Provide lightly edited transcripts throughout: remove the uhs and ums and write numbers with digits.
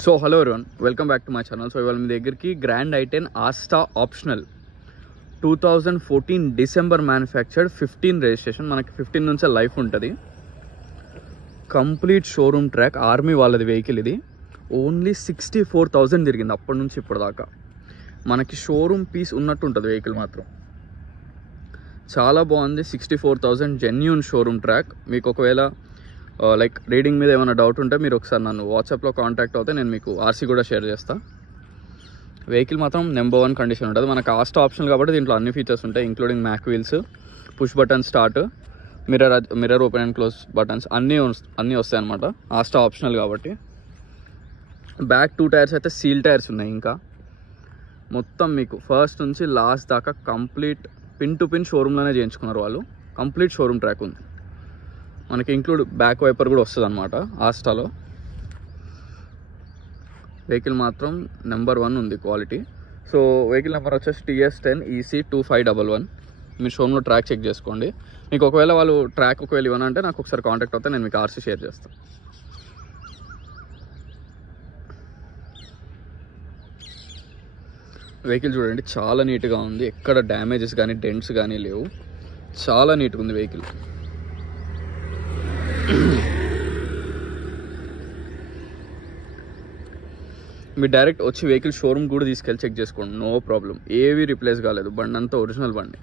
So hello everyone, welcome back to my channel. So ivalu mee దగ్గరికి Grand i10 Asta optional 2014 December manufactured 15 registration మనకి 15 నుంచి life ఉంటుంది. Complete showroom track army వాళ్ళది vehicle. ఇది only 64,000 తిరిగింది అప్పటి నుంచి ఇప్పటిదాకా. మనకి షోరూమ్ పీస్ ఉన్నట్టు ఉంటుంది వెహికల్ మాత్రం. చాలా బాగుంది. 64,000 జెన్యూన్ షోరూమ్ ట్రాక్. మీకు ఒకవేళ లైక్ రీడింగ్ మీద ఏమైనా డౌట్ ఉంటే మీరు ఒకసారి నన్ను వాట్సాప్లో కాంటాక్ట్ అవుతే నేను మీకు ఆర్సీ కూడా షేర్ చేస్తాను. వెహికల్ మాత్రం నెంబర్ 1 కండిషన్ ఉంటుంది. మనకు ఆస్టా ఆప్షనల్ కాబట్టి దీంట్లో అన్ని ఫీచర్స్ ఉంటాయి, including mag wheels, push button start, mirror open and close buttons అన్నీ వస్తాయి అన్నమాట. ఆస్టా ఆప్షనల్ కాబట్టి. బ్యాక్ 2 టైర్స్ అయితే సీల్ టైర్స్ ఉన్నాయి. ఇంకా మొత్తం మీకు ఫస్ట్ నుంచి లాస్ట్ దాకా కంప్లీట్ పిన్ టు పిన్ షోరూమ్లోనే చేయించుకున్నారు వాళ్ళు. కంప్లీట్ షోరూమ్ ట్రాక్ ఉంది. మనకి ఇంక్లూడ్ బ్యాక్ వైపర్ కూడా వస్తుంది అనమాట ఆస్టాలో. వెహికల్ మాత్రం నెంబర్ 1 ఉంది క్వాలిటీ. సో వెహికల్ నెంబర్ వచ్చేసి TS10 EC2511. మీరు షోరూమ్లో ట్రాక్ చెక్ చేసుకోండి. మీకు ఒకవేళ వాళ్ళు ట్రాక్ ఒకవేళ ఇవ్వనంటే నాకు ఒకసారి కాంటాక్ట్ అవుతే నేను మీకు ఆర్సీ షేర్ చేస్తాను. వెహికల్ చూడండి, చాలా నీట్గా ఉంది. ఎక్కడ డ్యామేజెస్ కానీ డెంట్స్ కానీ లేవు. చాలా నీట్గా ఉంది వెహికల్. మీరు డైరెక్ట్ వచ్చి వెహికల్ షోరూమ్ కూడా తీసుకెళ్ళి చెక్ చేసుకోండి, నో ప్రాబ్లం. ఏవి రీప్లేస్ కాలేదు. బండి అంతా ఒరిజినల్ బండి.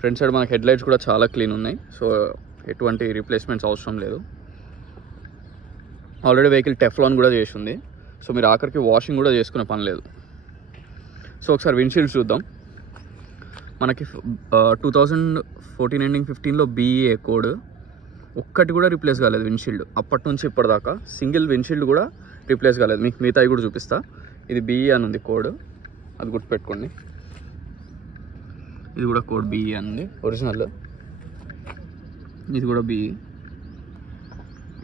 ఫ్రంట్ సైడ్ మనకి హెడ్ లైట్స్ కూడా చాలా క్లీన్ ఉన్నాయి. సో ఎటువంటి రీప్లేస్మెంట్స్ అవసరం లేదు. ఆల్రెడీ వెహికల్ టెఫ్లాన్ కూడా చేసి ఉంది. సో మీరు ఆఖరికి వాషింగ్ కూడా చేసుకునే పని లేదు. సో ఒకసారి విండ్షీల్డ్ చూద్దాం. మనకి 2014 ఎండింగ్ 15లో BEA కోడ్ ఒక్కటి కూడా రీప్లేస్ కాలేదు విండ్షీల్డ్. అప్పటి నుంచి ఇప్పటిదాకా సింగిల్ విండ్షీల్డ్ కూడా రీప్లేస్ కాలేదు. మీకు మిగతాయి కూడా చూపిస్తా. ఇది BE అని ఉంది కోడ్, అది గుర్తుపెట్టుకోండి. ఇది కూడా కోడ్ BE అని ఉంది ఒరిజినల్. ఇది కూడా BE,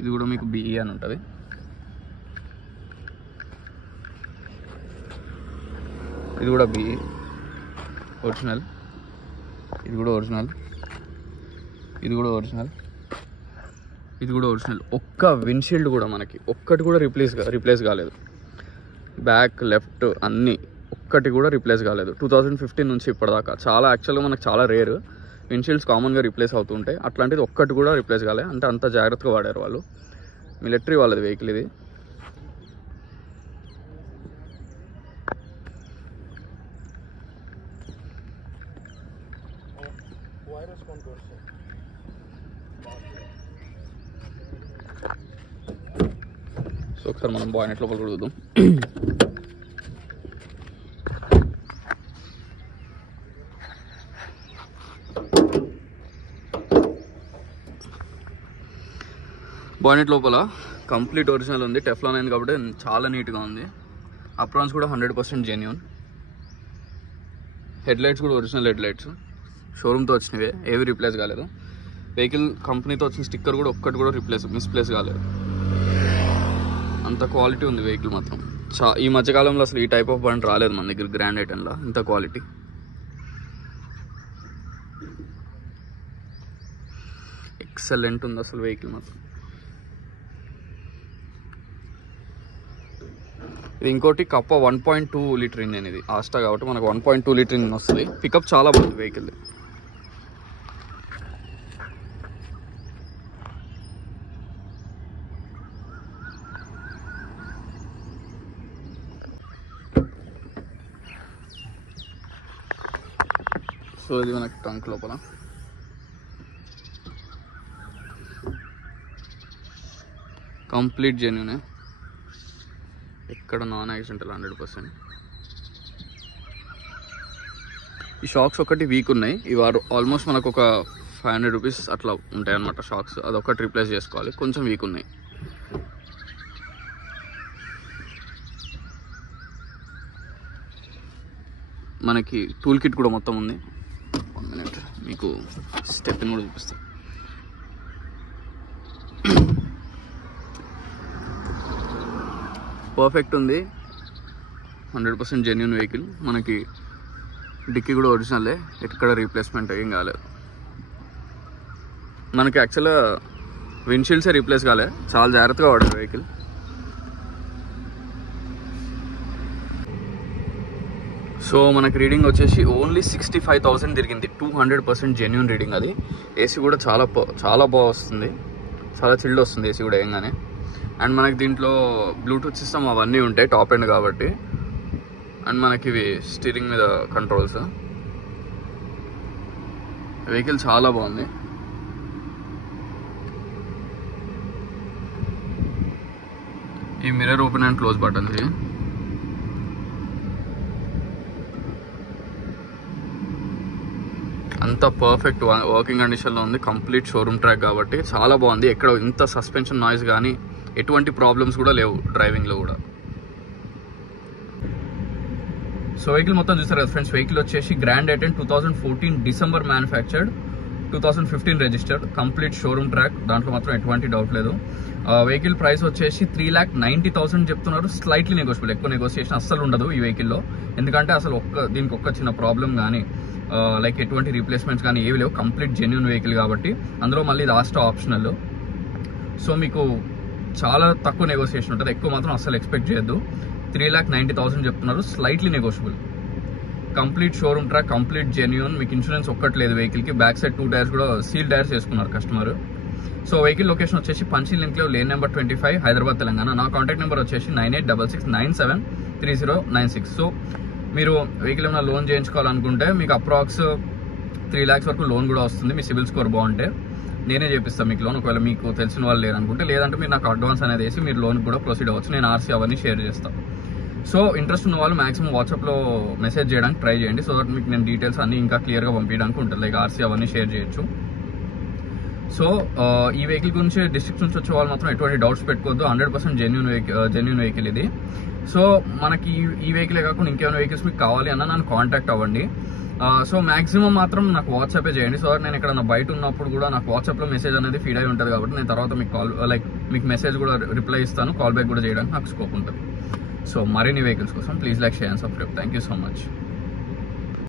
ఇది కూడా మీకు BE అని ఉంటుంది. ఇది కూడా BE ఒరిజినల్. ఇది కూడా ఒరిజినల్. ఇది కూడా ఒరిజినల్. ఇది కూడా ఒరిజినల్. ఒక్క విండ్షీల్డ్ కూడా మనకి ఒక్కటి కూడా రీప్లేస్ కాలేదు. బ్యాక్ లెఫ్ట్ అన్నీ ఒక్కటి కూడా రీప్లేస్ కాలేదు 2015 నుంచి ఇప్పటిదాకా. చాలా యాక్చువల్గా మనకు చాలా రేర్ విండ్షీల్డ్స్ కామన్గా రీప్లేస్ అవుతుంటాయి. అట్లాంటిది ఒక్కటి కూడా రీప్లేస్ కాలేదు. అంటే అంత జాగ్రత్తగా వాడారు వాళ్ళు. మిలిటరీ వాళ్ళది వెహికల్ ఇది. సో ఒకసారి మనం బాయినెట్ లోపల కూడా చూద్దాం. బాయినెట్ లోపల కంప్లీట్ ఒరిజినల్ ఉంది. టెఫ్లాన్ అయింది కాబట్టి చాలా నీట్గా ఉంది. అప్రాన్స్ కూడా 100% జెన్యూన్. హెడ్ లైట్స్ కూడా ఒరిజినల్ హెడ్ లైట్స్, షోరూమ్తో వచ్చినవే, ఏవి రీప్లేస్ కాలేదు. వెహికల్ కంపెనీతో వచ్చిన స్టిక్కర్ కూడా ఒక్కటి కూడా మిస్ప్లేస్ కాలేదు. అంత క్వాలిటీ ఉంది వెహికల్ మాత్రం. ఈ మధ్యకాలంలో అసలు ఈ టైప్ ఆఫ్ బండి రాలేదు మన దగ్గర గ్రాండ్ ఐటెన్లో, ఇంత క్వాలిటీ. ఎక్సలెంట్ ఉంది అసలు వెహికల్ మాత్రం. ఇది ఇంకోటి కప్ప 1.2 లీటర్ ఇంజిన్. ఇది ఆస్టా కాబట్టి మనకు 1.2 లీటర్ ఇంజిన్ వస్తుంది. పికప్ చాలా బాగుంది వెహికల్. సో ఇది మనకి ట్రంక్ లోపల కంప్లీట్ జెన్యూనే, ఎక్కడ నాన్ యాక్సిడెంటల్ 100%. ఈ షాక్స్ ఒకటి వీక్ ఉన్నాయి. ఇవి ఆల్మోస్ట్ మనకు ఒక 500 రూపీస్ అట్లా ఉంటాయి అన్నమాట షాక్స్. అదొకటి రీప్లేస్ చేసుకోవాలి, కొంచెం వీక్ ఉన్నాయి. మనకి టూల్ కిట్ కూడా మొత్తం ఉంది. 1 మినిట్ మీకు స్టెప్ని కూడా చూపిస్తాను. పర్ఫెక్ట్ ఉంది, 100% జెన్యూన్ వెహికల్. మనకి డిక్కీ కూడా ఒరిజినలే, ఎక్కడ రీప్లేస్మెంట్ ఏం కాలేదు. మనకి యాక్చువల్గా విండ్షీల్డ్సే రీప్లేస్ కాలే, చాలా జాగ్రత్తగా వాడారు వెహికల్. సో మనకి రీడింగ్ వచ్చేసి ఓన్లీ 65,000 తిరిగింది. 200% జెన్యూన్ రీడింగ్ అది. ఏసీ కూడా చాలా బాగా వస్తుంది, చాలా చిల్డ్ వస్తుంది ఏసీ కూడా ఏంగానే. అండ్ మనకి దీంట్లో బ్లూటూత్ సిస్టమ్ అవన్నీ ఉంటాయి టాప్ ఎండ్ కాబట్టి. అండ్ మనకి ఇవి స్టీరింగ్ మీద కంట్రోల్స్. వెహికల్ చాలా బాగుంది. ఈ mirror open and close buttons, అంతా పర్ఫెక్ట్ వర్కింగ్ కండిషన్లో ఉంది. కంప్లీట్ షోరూమ్ ట్రాక్ కాబట్టి చాలా బాగుంది. ఎక్కడ ఇంత సస్పెన్షన్ నాయిస్ కానీ ఎటువంటి ప్రాబ్లమ్స్ కూడా లేవు డ్రైవింగ్లో కూడా. సో వెహికల్ మొత్తం చూసారు కదా ఫ్రెండ్స్. వెహికల్ వచ్చేసి grand i ten 2014 December manufactured, 2015 registered, complete showroom track, దాంట్లో మాత్రం ఎటువంటి డౌట్ లేదు. వెహికల్ ప్రైస్ వచ్చేసి 3,90,000 చెప్తున్నారు. స్లైట్లీ నెగోషియబుల్, ఎక్కువ నెగోషియేషన్ అస్సలు ఉండదు ఈ వెహికల్లో. ఎందుకంటే అసలు దీనికి ఒక్క చిన్న ప్రాబ్లం కానీ లైక్ ఎటువంటి రీప్లేస్మెంట్స్ కానీ ఏవి లేవు. కంప్లీట్ జెన్యూన్ వెహికల్ కాబట్టి. అందులో మళ్ళీ లాస్ట్ ఆప్షనల్. సో మీకు చాలా తక్కువ నెగోషియేషన్ ఉంటుంది, ఎక్కువ మాత్రం అస్సలు ఎక్స్పెక్ట్ చేయొద్దు. 3,90,000 చెప్తున్నారు, slightly negotiable. Complete showroom track, complete genuine. మీకు ఇన్సూరెన్స్ ఒక్కట్లేదు వెహికల్కి. బ్యాక్ సైడ్ 2 టైర్స్ కూడా సీల్ టైర్స్ వేసుకున్నారు కస్టమర్. సో వెహికల్ లొకేషన్ వచ్చేసి Panchsheel enclave, lane number 25, Hyderabad, Telangana. నా కాంటాక్ట్ నెంబర్ వచ్చేసి 9866973096. సో మీరు వెహికల్ ఏమైనా లోన్ చేయించుకోవాలనుకుంటే మీకు అప్రాక్స్ 3 lakhs వరకు లోన్ కూడా వస్తుంది. మీ సిబిల్ స్కోర్ బాగుంటే నేనే చేపిస్తాను మీకు లోన్, ఒకవేళ మీకు తెలిసిన వాళ్ళు లేరనుకుంటే. లేదంటే మీరు నాకు అడ్వాన్స్ అనేది వేసి మీరు లోన్ కూడా ప్రొసీడ్ అవ్వచ్చు. నేను ఆర్సీ అవన్నీ షేర్ చేస్తాను. సో ఇంట్రెస్ట్ ఉన్న వాళ్ళు మాక్సిమం వాట్సాప్లో మెసేజ్ చేయడానికి ట్రై చేయండి. సో దట్ మీకు నేను డీటెయిల్స్ అన్నీ ఇంకా క్లియర్గా పంపించడానికి ఉంటుంది. లైక్ ఆర్సీ అవన్నీ షేర్ చేయొచ్చు. సో ఈ వెహికల్ గురించి డిస్ట్రిక్ట్ నుంచి వచ్చే వాళ్ళు మాత్రం ఎటువంటి డౌట్స్ పెట్టుకోవద్దు. 100% జెన్యూన్ వెహికల్ ఇది. సో మనకి ఈ వెహికలే కాకుండా ఇంకేమైనా వెహికల్స్ మీకు కావాలి అన్న నన్ను కాంటాక్ట్ అవ్వండి. సో మాక్సిమం మాత్రం నాకు వాట్సాపే చేయండి. సో నేను ఇక్కడ బయట ఉన్నప్పుడు కూడా నాకు వాట్సాప్లో మెసేజ్ అనేది ఫీడ్ అయి ఉంటుంది కాబట్టి నేను తర్వాత మీకు మీకు మెసేజ్ కూడా రిప్లై ఇస్తాను. కాల్ బ్యాక్ కూడా చేయడానికి నాకు స్కోప్ ఉంటుంది. సో మరిన్ని వెహికల్స్ కోసం please like, share and subscribe. Thank you so much.